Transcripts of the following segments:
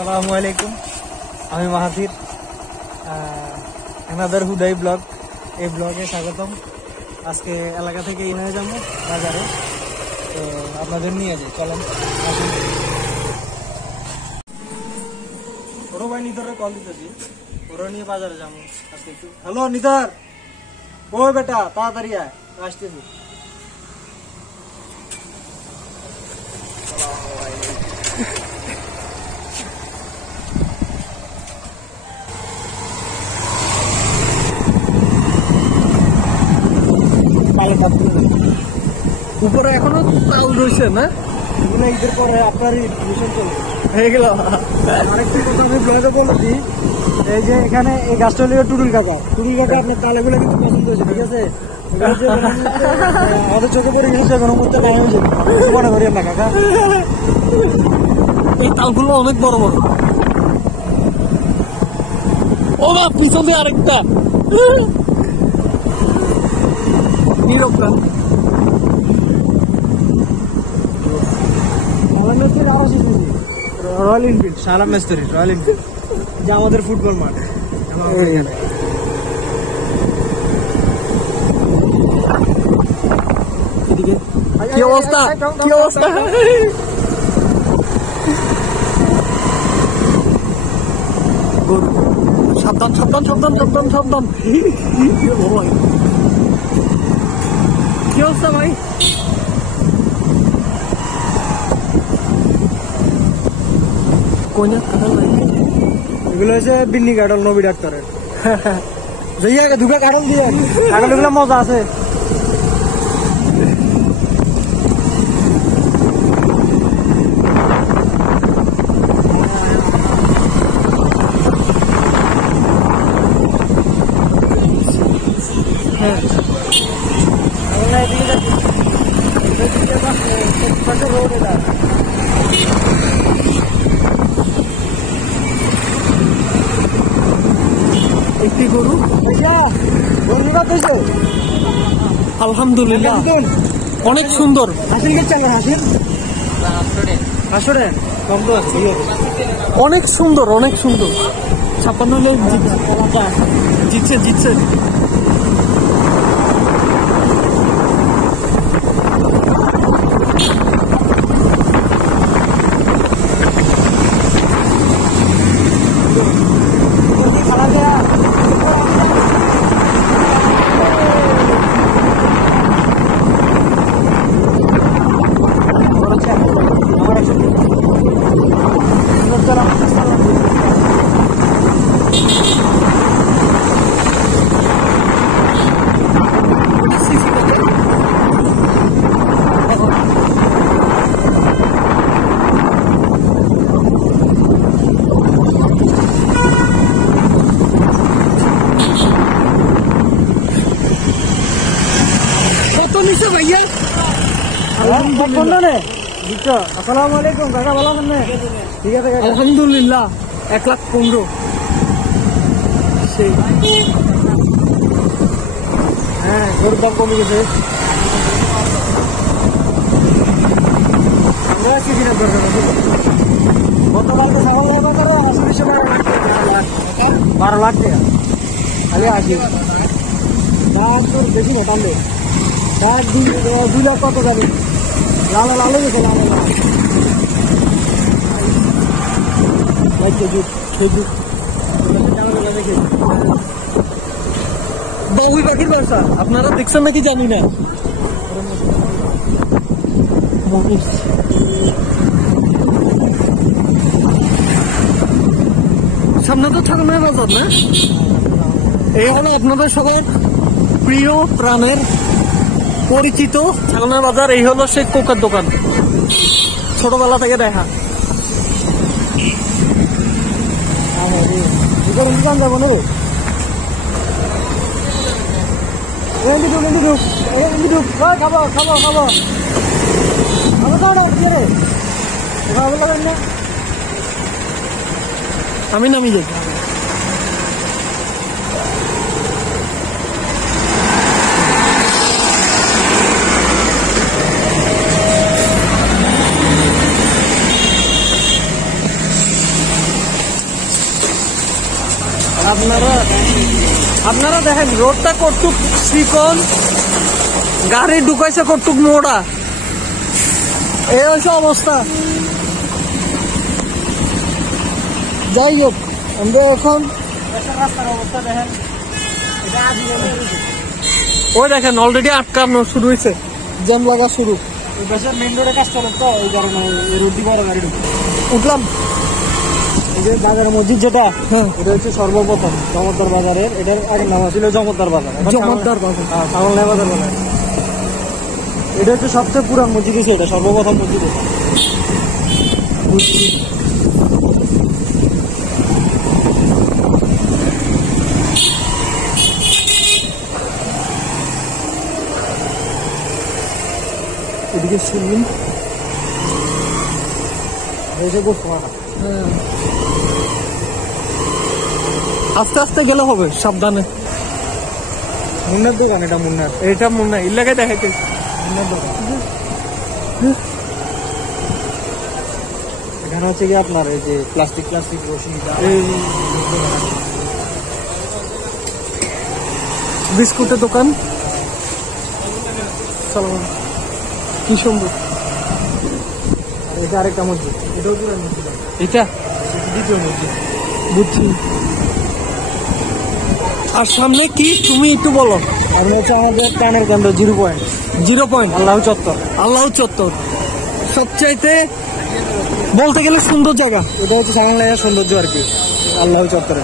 আসসালামু আলাইকুম, আমি মাহাথির। অ্যানাদার হুদাই ব্লগ, এই ব্লগে স্বাগতম। আজকে এলাকা থেকে নিয়ে যাবো বাজারে, তো আপনাদের নিয়ে যাই, চলেন। বড় ভাই নিতরে কল দিতেছি, ওরা নিয়ে বাজারে যাবো আজকে একটু। হ্যালো নিতর, ও বেটা তাড়াতাড়ি আয়, আসতেছি। উপরে এখনো তাল রয়েছে না, এগুলো ঈদের পরে আপনার টিউশন চলবে হয়ে গেল। আরেকটি কথা আমি ব্লগে বলেছি, এই যে এখানে এই গাছটা হলো টুডুল কাকা আপনার তালেগুলো কিন্তু পছন্দ হয়েছে, ঠিক আছে? আমাদের চোখে পড়ে গেছে, কোনো মুহূর্তে টাইম হয়েছে, মনে করি না কাকা। এই তালগুলো অনেক বড় বড়। ও বা পিছন দিয়ে আরেকটা রয়্যাল এনফিল্ড, সালাম মেস্তরি রয়্যাল এনফিল্ড, যা আমাদের ফুটবল মাঠ। কি অবস্থা, কি অবস্থা? সাবধান সাবধান সাবধান সাবধান সাবধান। কি অবস্থা ভাই? এগুলো হচ্ছে বিন্নি কাটল, নবী ডাক্তারের। যাইয়া দুটা কাটল দিয়ে, কাটল এগুলো মজা আছে। একটি গরু, আলহামদুলিল্লাহ অনেক সুন্দর। অনেক সুন্দর, অনেক সুন্দর। 56 জিতছে জিতছে। আসসালামু আলাইকুম কাকা, ভালো আছেন? ঠিক আছে আলহামদুলিল্লাহ। 1,15,000 সেই। হ্যাঁ, গরুর দাম কমে গেছে। আমরা কি কিনা দরকার গতকালকে ছাগল বাজারে 12 লাখ টাকা খালি আসি। দাম তোর বেশি না, টানলে দাম 2 লাখ কত যাবে? লাল লাল গেছে, লাল লাল বহু পাখির ব্যবসা আপনারা দেখছেন নাকি জানি না। সামনে তো ছাগলের বাজার না? এই হলো আপনাদের সবার প্রিয় প্রাণের পরিচিত ছাগলের বাজার। এই হলো সেই কোকার দোকান, ছোটবেলা থেকে দেখা। দোকান যাবো না, খাবো খাবো খাবো আমি নামি যাই। আপনারা দেখেন রোডটা কটুক চিকন, গাড়ি ঢুকাইছে কটুক মোড়া, এই হচ্ছে অবস্থা। যাই হোক, আমরা এখন রাস্তার অবস্থা দেখেন, ওই দেখেন অলরেডি আটকানো শুরু হয়েছে, জ্যাম লাগা শুরু। ওই পাশে মেন রোডে কাজ চলে তো, ওই কারণে রোড দিয়ে বড় গাড়ি ঢুকে। উঠলাম। এই যে বাজার মসজিদ যেটা, এটা হচ্ছে সর্বপ্রথম জমদ্দার বাজারের, এটার আগের নাম ছিল জমদ্দার বাজার। জমদ্দার বাজার, ছাগলনাইয়া বাজার বলে। এটা হচ্ছে সবচেয়ে পুরান মসজিদ, এটা সর্বপ্রথম মসজিদ। এদিকে শুনুন, আস্তে আস্তে গেলে হবে, সাবধানে। মুন্নার দোকান, এটা মুন্নার, এটা মুন্না এলাকায় দেখাইতে মুন্নার দোকান। এখানে হচ্ছে কি আপনার এই যে প্লাস্টিক রশি, বিস্কুটের দোকান। কি সুন্দর। এটা আরেকটা মসজিদ, এটাও পুরান মসজিদ। এটা দ্বিতীয় মসজিদ। বুঝছি। আর সামনে কি তুমি একটু বলো। আপনি হচ্ছে আমাদের প্রাণের কেন্দ্র 0 পয়েন্ট, 0 পয়েন্ট আল্লাহ চত্বর। আল্লাহ চত্বর সবচাইতে বলতে গেলে সুন্দর জায়গা। এটা হচ্ছে ছাগলনাইয়ার সৌন্দর্য আর কি, আল্লাহ চত্বরে।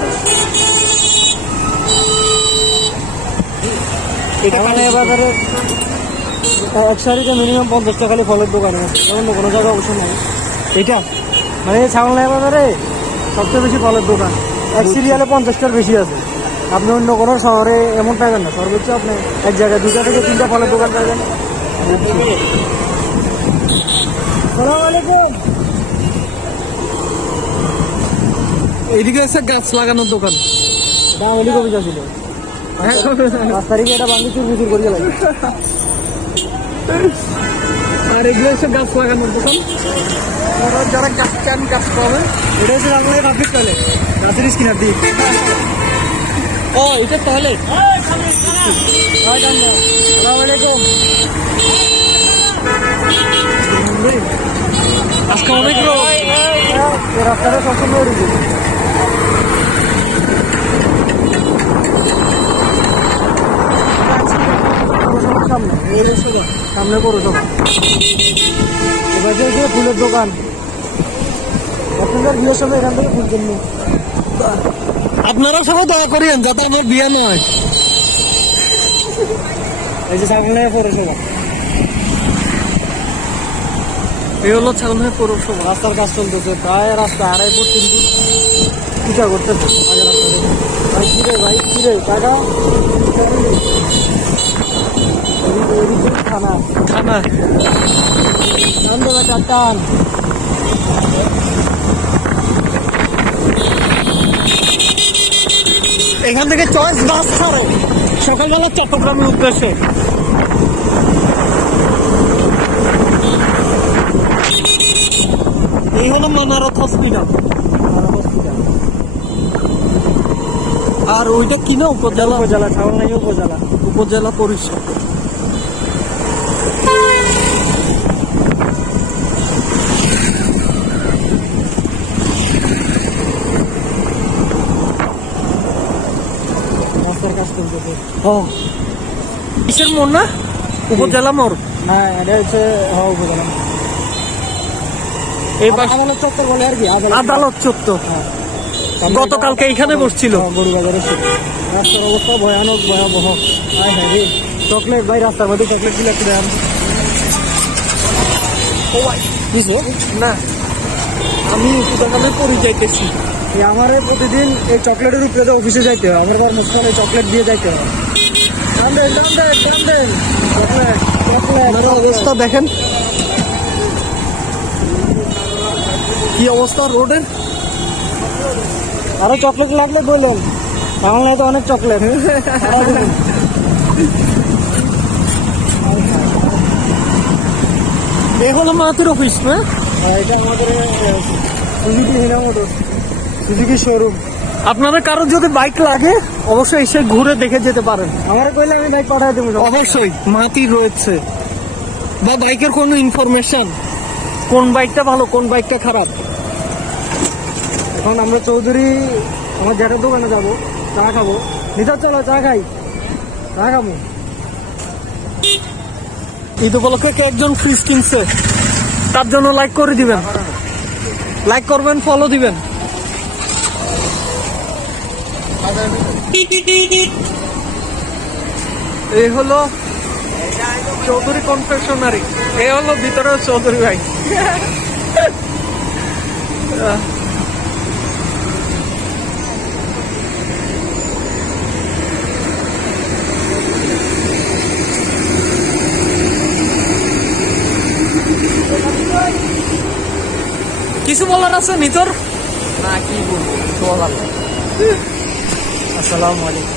এটা ছাগলনাইয়া বাজারে এক সারিতে মিনিমাম 50টা খালি ফলের দোকান আছে, অন্য কোনো জায়গা অবশ্য নাই। এটা মানে ছাগলনাইয়া বাজারে সবচেয়ে বেশি ফলের দোকান, এক সিরিয়ালে 50টার বেশি আছে। আপনি অন্য কোনো শহরে এমন পাবেন না, সর্বোচ্চ আপনি এক জায়গায় 2টা থেকে 3টা ফলের দোকান পাবেন। আসসালামু এইদিকে আছে গাছ লাগানোর দোকান। এটা আমলি কবিতা ছিল, 5 তারিখে এটা বাঙালি চুরবিচুর করিয়ে লাগে। আর এগুলো হচ্ছে গাছ লাগানোর দোকান, যারা গাছ চান গাছ পাবে। এটা হচ্ছে বাংলায় পাবলিক টয়লেট, গাছের স্কিনার দিক। ও এটা টয়লেট। আসসালামাইকুম। আজকে অনেক রোদ, রাস্তাটা সবসময় রয়েছে। সামনে পৌরসভা, এবার যে ফুলের দোকান, আপনাদের বিয়ের সময় এখান থেকে ফুল কিনবো। আপনারা সবাই দয়া করেন যাতে আমার বিয়ে নয়। এই যে ছাগলনাইয়া পৌরসভা, এই হলো ছাগলনাইয়া পৌরসভা। রাস্তার কাজ চলতেছে, প্রায় রাস্তা 2.5 ফুট 3 ফুট পিছা করতেছে আগে রাস্তা। ভাই কিরে টাকা থানা থানা টান দেবে, টান। এখান থেকে চয়েস বাস ছাড়ে সকালবেলা চট্টগ্রামের উদ্দেশ্যে। এই হলো মানারত হসপিটাল। আর ওইটা কি না উপজেলা, ছাগলনাইয়া উপজেলা পরিষদ। রাস্তার কাজ চলতেছে। কিসের মোড় না, উপজেলা মোড় না, এটা হচ্ছে উপজেলা। এই পাশে আদালত চত্বর বলে আর কি, আদালত চত্বর। গতকালকে এখানে বসছিল গরু বাজারে। রাস্তার অবস্থা ভয়ানক, ভয়াবহ। চকলেট ভাই, রাস্তার মধ্যে চকলেট দিলে একটু দেন। না, আমি উপজেলায় পড়ে যাইতেছি। আমার প্রতিদিন এই চকলেটের উপরে অফিসে যাইতে হয়, আমার কর্মস্থলে চকলেট দিয়ে যাইতে হয়। অবস্থা দেখেন কি অবস্থা রোডের। আরো চকলেট লাগলে বললেন, বাংলায় তো অনেক চকলেট। এই হলো মাহাতির অফিস না, এটা আমাদের সুজুকি হিনা মোটর, সুজুকি শোরুম। আপনাদের কারো যদি বাইক লাগে অবশ্যই এসে ঘুরে দেখে যেতে পারেন। আমার কইলে আমি বাইক পাঠাই দেবো। অবশ্যই মাটি রয়েছে বা বাইকের কোনো ইনফরমেশন, কোন বাইকটা ভালো কোন বাইকটা খারাপ। এখন আমরা চৌধুরী আমার জ্যাঠার দোকানে যাবো, চা খাবো। নিতার চলো চা খাই, চা খাবো। ঈদ উপলক্ষে কে একজন ফ্রিজ কিনছে, তার জন্য লাইক করে দিবেন, লাইক করবেন, ফলো দিবেন। এই হলো চৌধুরী কনফেকশনারি, এই হলো ভিতরে চৌধুরী ভাই। কিছু বলার আছে নিতর? না কি বলবো, আসসালামু আলাইকুম।